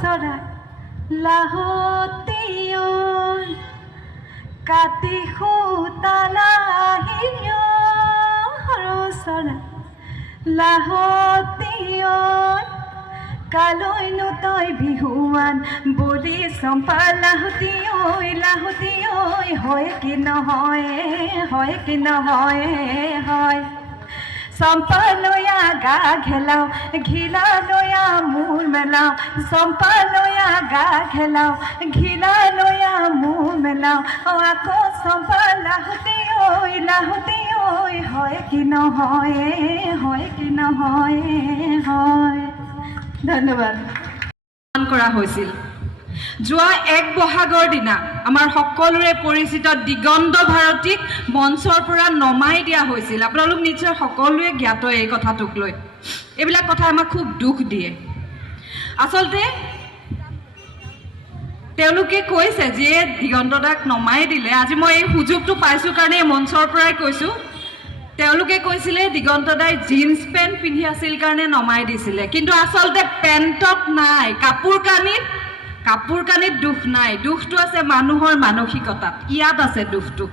চৰাই লাহতীয়ন কাটি সুতালাহিয় সৰু চৰাই লাহতীয়ন কালৈনো তই বিহুৱান বুলি চম্পা লাহতি ঐ হয় কি নহয় হয় চম্পা লৈয়া গা ঘেলাও ঘিলা লৈয়া মূৰ মেলাও চম্পা লৈয়া গা ঘেলাও ঘিলা লৈয়া মূৰ মেলাও আকৌ চম্পা লাহতি ঐ হয় কি নহয় হয় ধন্যবাদ কৰা হৈছিল যোৱা এক বহাগৰ দিনা আমাৰ সকলোৰে পৰিচিত দিগন্ত ভাৰতীক মঞ্চৰ পৰা নমাই দিয়া হৈছিল আপোনালোক নিশ্চয় সকলোৱে জ্ঞাত এই কথাটোক লৈ এইবিলাক কথা আমাক খুব দুখ দিয়ে আচলতে তেওঁলোকে কৈছে যে দিগন্ত দাক নমাই দিলে আজি মই এই সুযোগটো পাইছোঁ কাৰণে মঞ্চৰ পৰাই কৈছোঁ তেওঁলোকে কৈছিলে দিগন্ত দাই জিন্স পেণ্ট পিন্ধি আছিল কাৰণে নমাই দিছিলে কিন্তু আচলতে পেণ্টত নাই কাপোৰ কানিত দুখ নাই দুখটো আছে মানুহৰ মানসিকতাত ইয়াত আছে দুখটো